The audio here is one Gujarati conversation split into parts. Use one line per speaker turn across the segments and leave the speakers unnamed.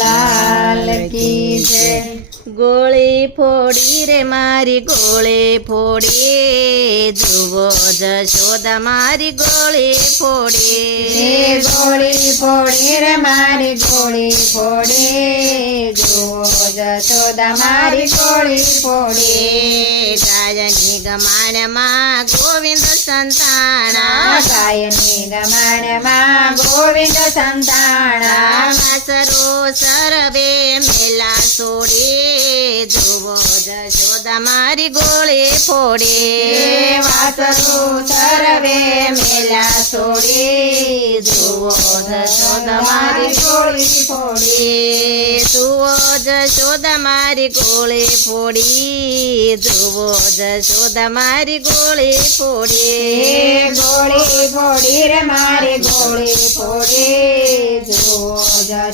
લાલ કી જય
ગોળી ફોડી રે મારી ગોળી ફોડી. જુઓ જશોદા મારી ગોળી ફોડી.
ગોળી ફોડી રે મારી ગોળી ફોડી. જુઓ જશોદા મારી ગોળી ફોડી.
ગાયની ગમાણમાં ગોવિંદ સંતાણા.
ગાયની ગમનમાં ગોવિંદ સંતાણા.
સરો સરવે મેલા છોડી જુઓ જશોદા મારી ગોળી ફોડે.
વાસરુ સર્વે મેલા છોડી.
જુઓ જશોદા
મારી ગોળી ફોડી.
જુઓ જશોદા મારી ગોળી ફોડી. જુઓ જશોદા મારી ગોળી ફોડી.
ગોળી ફોડી રે મારી ગોળી ફોડી.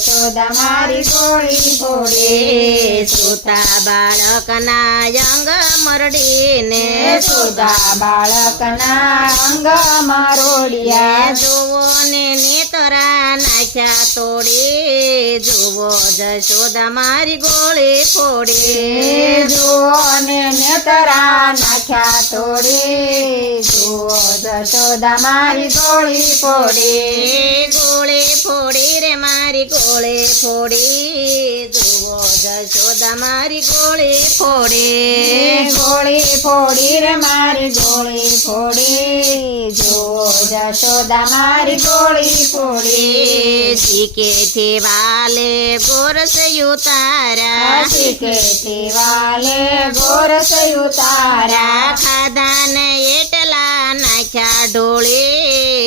જશોદા મારી ગોળી ફોડી
સુતા બાળકના અંગ મરડીને
સુધા બાળકના અંગ મરોડિયા
જુઓ ને નેતરા નાખ્યા તોડી જુઓ જશોદા મારી ગોળી ફોડી.
જુઓ ને નેતરા નાખ્યા તોડી જુઓ જશોદા મારી ગોળી ફોડી.
ગોળી મારી ગોળી ફોડી જુઓ જશોદા મારી ગોળે ફોડે.
ગોળે ગોળી ફોડી રે મારી ગોળે ફોડે જુઓ જશોદા મારી ગોળી ફોડી.
શીખેથી વાલે ગોરસ ઉતારા
શીખેથી વાલે ગોરસ ઉતારા
ખાધા ને એટલા નાખ્યા ઢોળી.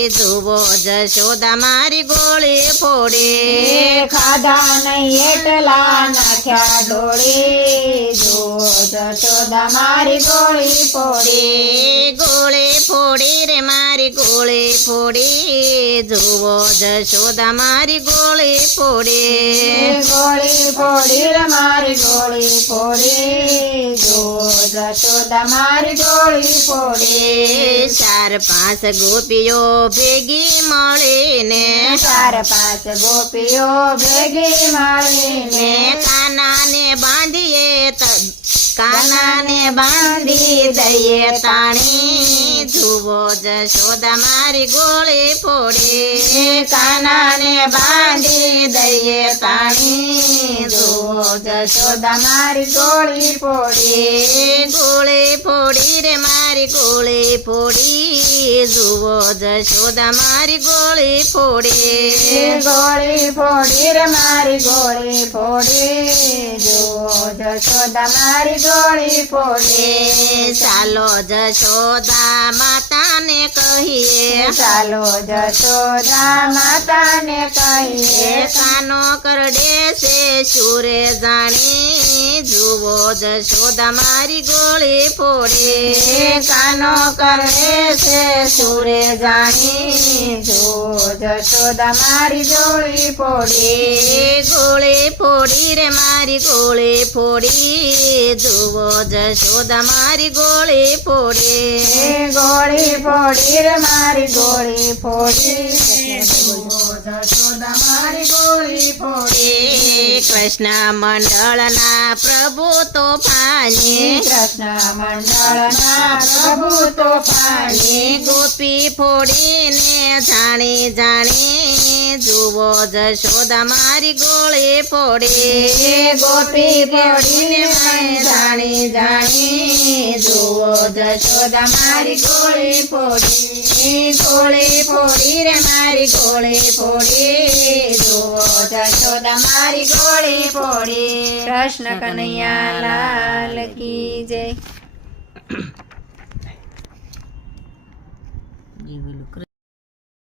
જુઓ જશોદા મારી ગોળી ફોડી.
ખાધા નહીં એટલા નાખ્યા ડોળે મારી ગોળી ફોડી
ગોળી ફોડી રે મારી ગોળે ફોડી જુઓ જશોદા મારી ગોળી ફોડી
ગોળી ફોડી રે મારી ગોળી ફોડી ગોળી ફોડી
ચાર પાંચ ગોપીઓ ભેગી મળીને
ચાર પાંચ ગોપીઓ ભેગી મળીને
ને કાનાને બાંધીએ ત- કાનાને બાંધી દઈએ તાણી જુઓ જશોદા મારી ગોળી ફોડી
કાનાને બાંધી દઈએ તાણી જુઓ જશોદા મારી ગોળી ફોડી.
ગોળી ફોડી રે મારી ગોળી ફોડી. જુઓ જશોદા મારી ગોળી ફોડી.
ગોળી ફોડી રે મારી ગોળી ફોડી. જુઓ જશોદા મારી ગોળી ફોડી.
ચાલો જશોદા માતાને કહીએ
ચાલો જશોદા માતાને કહીએ
કાનો કરડે છે સુરે જાણી જુઓ જશોદા મારી ગોળી
એ
ફોડી
કાનો કરે છે સુરે જાણી જુઓ જશોદા મારી ગોળી ફોડી
એ ગોળી ફોડી રે મારી ગોળી ફોડી જુઓ જશોદા મારી ગોળી
એ
ફોડી
ગોળી ફોડી રે મારી
એ કૃષ્ણ મંડળના પ્રભુ તોફાની
કૃષ્ણ મંડળના પ્રભુ તો
પાણી ગોપી ફોડીને જાણી જાણી જુઓ જશોદા મારી ગોળી ફોડી.
ગોપી ફોડીને જાણી જાણી જુઓ જશોદા મારી ગોળી ફોડી. ગોળી ફોડી રે મારી ગોળી ફોડી. જુઓ જશોદા મારી ગોળી પોડી. કૃષ્ણ કનૈયા લાલ કી જય.